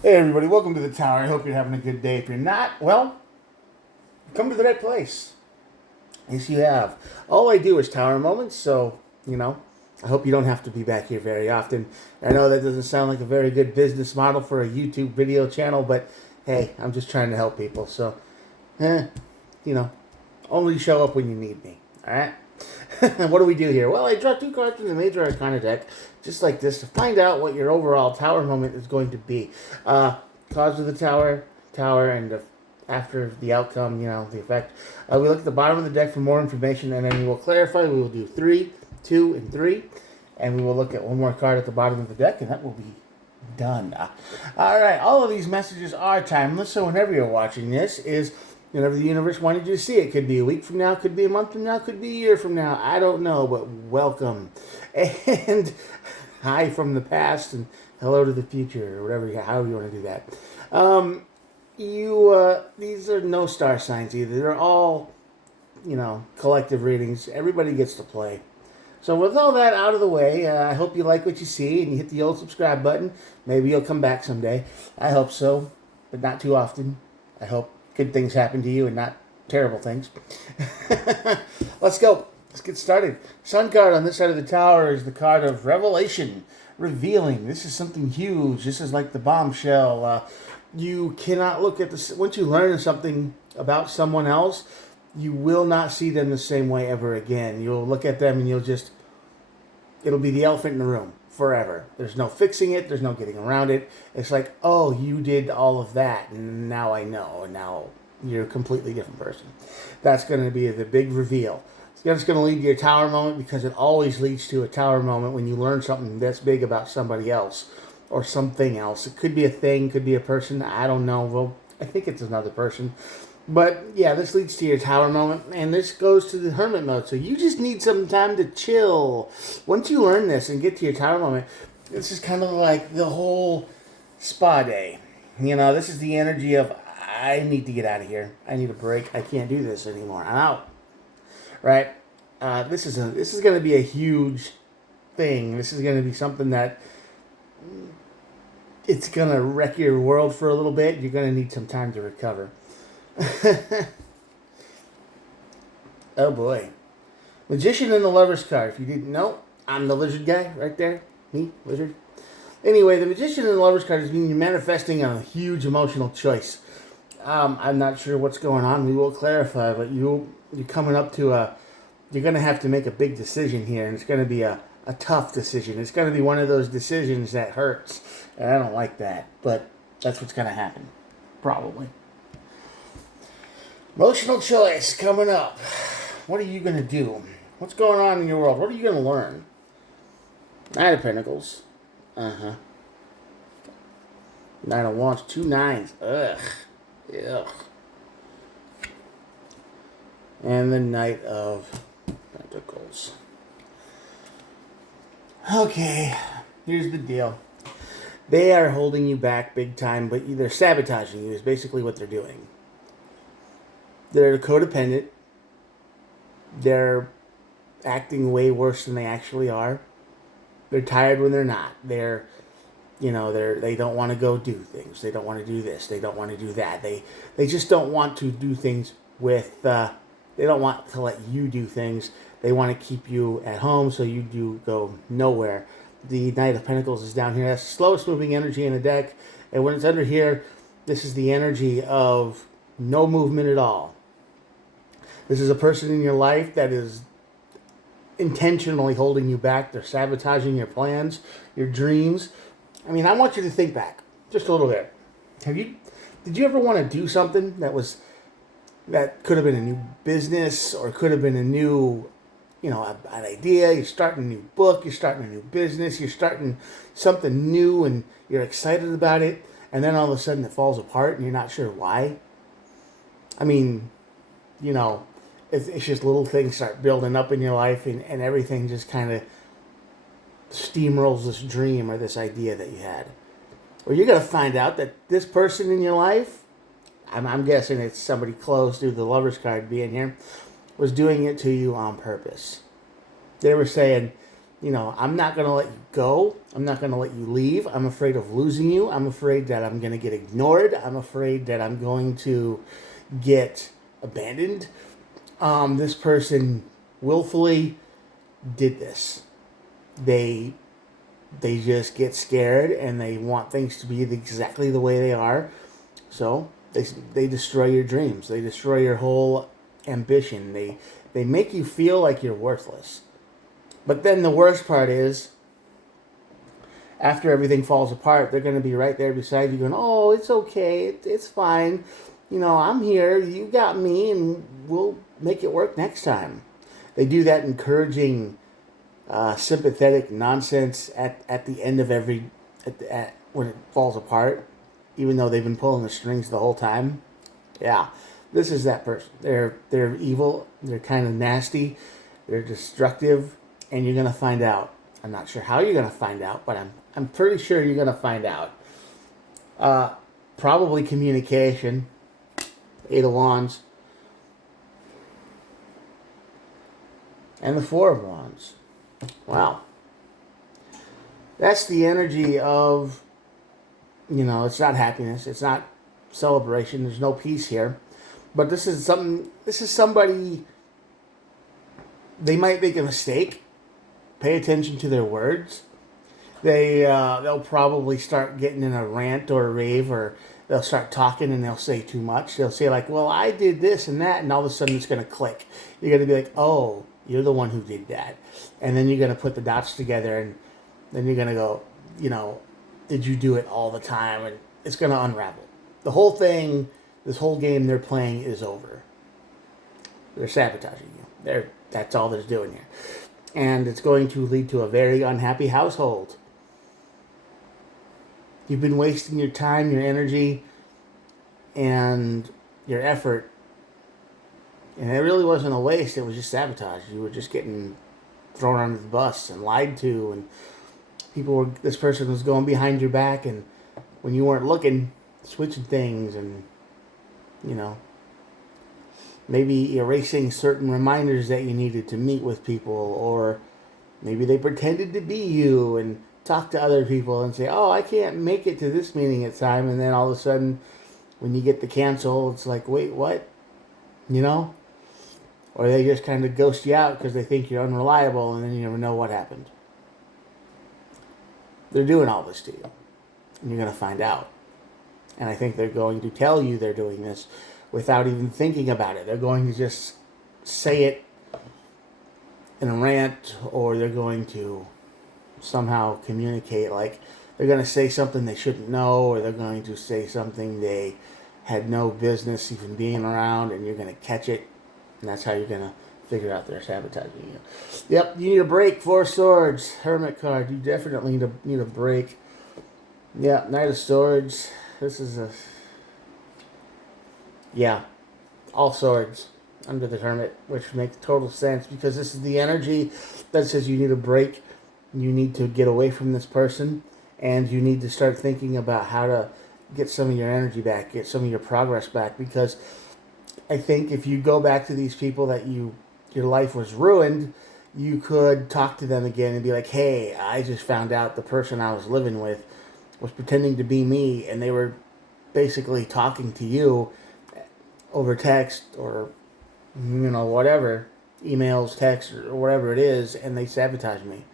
Hey everybody, welcome to the tower. I hope you're having a good day. If you're not, well, come to the right place. Yes, you have. All I do is tower moments, so, I hope you don't have to be back here very often. I know that doesn't sound like a very good business model for a YouTube video channel, but hey, I'm just trying to help people, so, eh, you know, only show up when you need me, alright? What do we do here? Well, I draw two cards from the Major Arcana deck, just like this, to find out what your overall tower moment is going to be. Cause of the tower, and after the outcome, the effect. We look at the bottom of the deck for more information, and then we will clarify. We will do 3, 2, and 3, and we will look at one more card at the bottom of the deck, and that will be done. All right, all of these messages are timeless, so whenever you're watching this is whenever the universe wanted you to see it. Could be a week from now, could be a month from now, could be a year from now. I don't know, but welcome. And hi from the past and hello to the future, or whatever, however you want to do that. These are no star signs either. They're all, collective readings. Everybody gets to play. So with all that out of the way, I hope you like what you see and you hit the old subscribe button. Maybe you'll come back someday. I hope so, but not too often. I hope good things happen to you and not terrible things. Let's go. Let's get started. Sun card on this side of the tower is the card of Revelation. Revealing. This is something huge. This is like the bombshell. You cannot look at this. Once you learn something about someone else, you will not see them the same way ever again. You'll look at them and it'll be the elephant in the room forever. There's no fixing it. There's no getting around it. It's like, oh, you did all of that, and now I know, and now you're a completely different person. That's going to be the big reveal. It's just going to lead to your tower moment, because it always leads to a tower moment when you learn something that's big about somebody else or something else. It could be a thing, could be a person. I don't know. Well, I think it's another person. But yeah, this leads to your tower moment, and this goes to the hermit mode. So you just need some time to chill. Once you learn this and get to your tower moment, this is kind of like the whole spa day. This is the energy of, I need to get out of here. I need a break. I can't do this anymore. I'm out. Right? This is going to be a huge thing. This is going to be something that it's going to wreck your world for a little bit. You're going to need some time to recover. Oh boy. Magician and the Lover's card. If you didn't know, I'm the lizard guy right there. Me, lizard. Anyway, the Magician and the Lover's card is meaning you're manifesting a huge emotional choice. I'm not sure what's going on. We will clarify, but you're coming up to you're going to have to make a big decision here, and it's going to be a tough decision. It's going to be one of those decisions that hurts, and I don't like that, but that's what's going to happen. Probably. Emotional choice coming up. What are you going to do? What's going on in your world? What are you going to learn? Knight of Pentacles. Uh-huh. Knight of Wands. 2 9s. Ugh. Ugh. And the Knight of Pentacles. Okay. Here's the deal. They are holding you back big time, but they're sabotaging you is basically what they're doing. They're codependent. They're acting way worse than they actually are. They're tired when they're not. They don't want to go do things. They don't want to do this. They don't want to do that. They just don't want to do things with. They don't want to let you do things. They want to keep you at home so you do go nowhere. The Knight of Pentacles is down here. That's the slowest moving energy in the deck, and when it's under here, this is the energy of no movement at all. This is a person in your life that is intentionally holding you back. They're sabotaging your plans, your dreams. I mean, I want you to think back just a little bit. Did you ever want to do something that could have been a new business, or could have been a new, an idea? You're starting a new book, you're starting a new business, you're starting something new, and you're excited about it, and then all of a sudden it falls apart and you're not sure why. I mean, it's just little things start building up in your life, and everything just kind of steamrolls this dream or this idea that you had. Or you're going to find out that this person in your life, I'm guessing it's somebody close to the Lover's card being here, was doing it to you on purpose. They were saying, I'm not going to let you go. I'm not going to let you leave. I'm afraid of losing you. I'm afraid that I'm going to get ignored. I'm afraid that I'm going to get abandoned. This person willfully did this. They they just get scared and they want things to be exactly the way they are. So they destroy your dreams. They destroy your whole ambition. They make you feel like you're worthless. But then the worst part is, after everything falls apart, they're going to be right there beside you going, "Oh, it's okay. It's fine. I'm here. You got me, and we'll make it work next time." They do that encouraging, sympathetic nonsense at the end of when it falls apart, even though they've been pulling the strings the whole time. Yeah, this is that person. They're evil. They're kind of nasty. They're destructive, and you're gonna find out. I'm not sure how you're gonna find out, but I'm pretty sure you're gonna find out. Probably communication. Eight of Wands. And the Four of Wands. Wow. That's the energy of, it's not happiness. It's not celebration. There's no peace here. But this is somebody, they might make a mistake. Pay attention to their words. They'll probably start getting in a rant or a rave, or they'll start talking and they'll say too much. They'll say like, "Well, I did this and that," and all of a sudden it's going to click. You're going to be like, "Oh, you're the one who did that," and then you're going to put the dots together, and then you're going to go, "Did you do it all the time?" And it's going to unravel. The whole thing, this whole game they're playing is over. They're sabotaging you. That's all they're doing here, and it's going to lead to a very unhappy household. You've been wasting your time, your energy, and your effort. And it really wasn't a waste. It was just sabotage. You were just getting thrown under the bus and lied to. And this person was going behind your back. And when you weren't looking, switching things and, maybe erasing certain reminders that you needed to meet with people. Or maybe they pretended to be you and talk to other people and say, "Oh, I can't make it to this meeting at time," and then all of a sudden when you get the cancel, it's like, "Wait, what?" Or they just kind of ghost you out because they think you're unreliable, and then you never know what happened. They're doing all this to you, and you're going to find out. And I think they're going to tell you they're doing this without even thinking about it. They're going to just say it in a rant, or they're going to somehow communicate, like they're going to say something they shouldn't know, or they're going to say something they had no business even being around, and you're going to catch it, and that's how you're going to figure out they're sabotaging you. Yep, you need a break. Four Swords, Hermit card. You definitely need a break. Yeah, Knight of Swords. This is all swords under the Hermit, which makes total sense because this is the energy that says you need a break. You need to get away from this person, and you need to start thinking about how to get some of your energy back, get some of your progress back, because I think if you go back to these people that your life was ruined, you could talk to them again and be like, "Hey, I just found out the person I was living with was pretending to be me, and they were basically talking to you over text or, whatever, emails, text, or whatever it is, and they sabotaged me.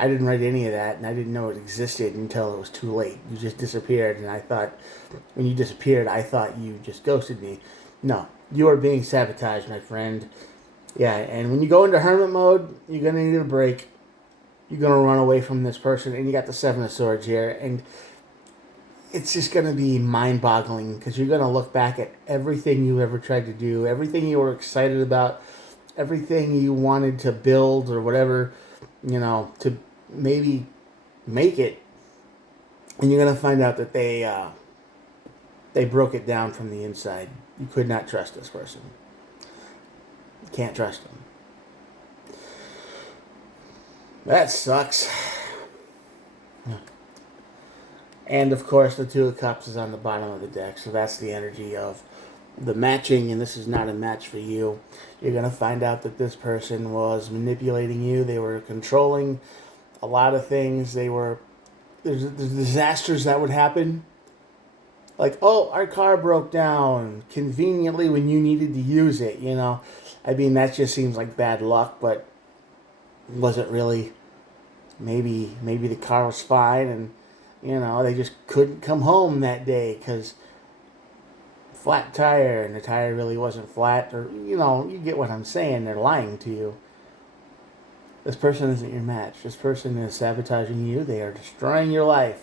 I didn't write any of that, and I didn't know it existed until it was too late. You just disappeared, and when you disappeared, I thought you just ghosted me." No, you are being sabotaged, my friend. Yeah, and when you go into hermit mode, you're going to need a break. You're going to run away from this person, and you got the Seven of Swords here, and it's just going to be mind-boggling because you're going to look back at everything you ever tried to do, everything you were excited about, everything you wanted to build or whatever, to maybe make it, and you're going to find out that they broke it down from the inside. You could not trust this person. You can't trust them. That sucks. And of course, the Two of Cups is on the bottom of the deck, so that's the energy of the matching, and this is not a match for you. You're going to find out that this person was manipulating you. They were controlling a lot of things. There's disasters that would happen. Like, oh, our car broke down conveniently when you needed to use it, you know. I mean, that just seems like bad luck, but was it really? Maybe the car was fine, and you know they just couldn't come home that day because flat tire, and the tire really wasn't flat, or you know, you get what I'm saying. They're lying to you. This person isn't your match. This person is sabotaging you. They are destroying your life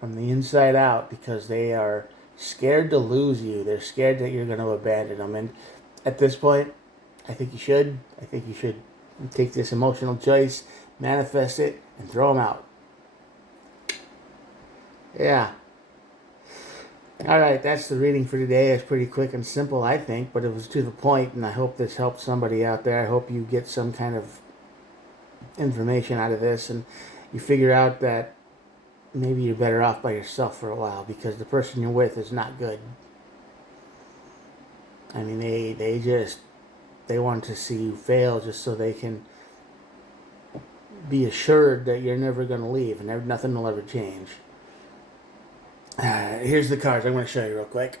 from the inside out because they are scared to lose you. They're scared that you're going to abandon them. And at this point, I think you should. I think you should take this emotional choice, manifest it, and throw them out. Yeah. All right, that's the reading for today. It's pretty quick and simple, I think, but it was to the point, and I hope this helps somebody out there. I hope you get some kind of information out of this, and you figure out that maybe you're better off by yourself for a while because the person you're with is not good. I mean, they want to see you fail just so they can be assured that you're never going to leave and nothing will ever change. Here's the cards. I'm going to show you real quick.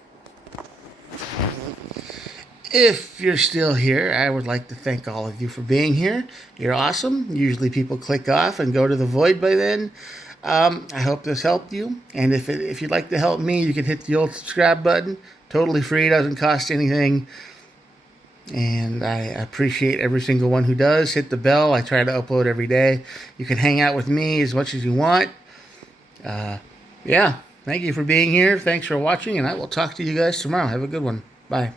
If you're still here, I would like to thank all of you for being here. You're awesome. Usually people click off and go to the void by then. I hope this helped you. And if you'd like to help me, you can hit the old subscribe button. Totally free. Doesn't cost anything. And I appreciate every single one who does. Hit the bell. I try to upload every day. You can hang out with me as much as you want. Yeah. Thank you for being here. Thanks for watching. And I will talk to you guys tomorrow. Have a good one. Bye.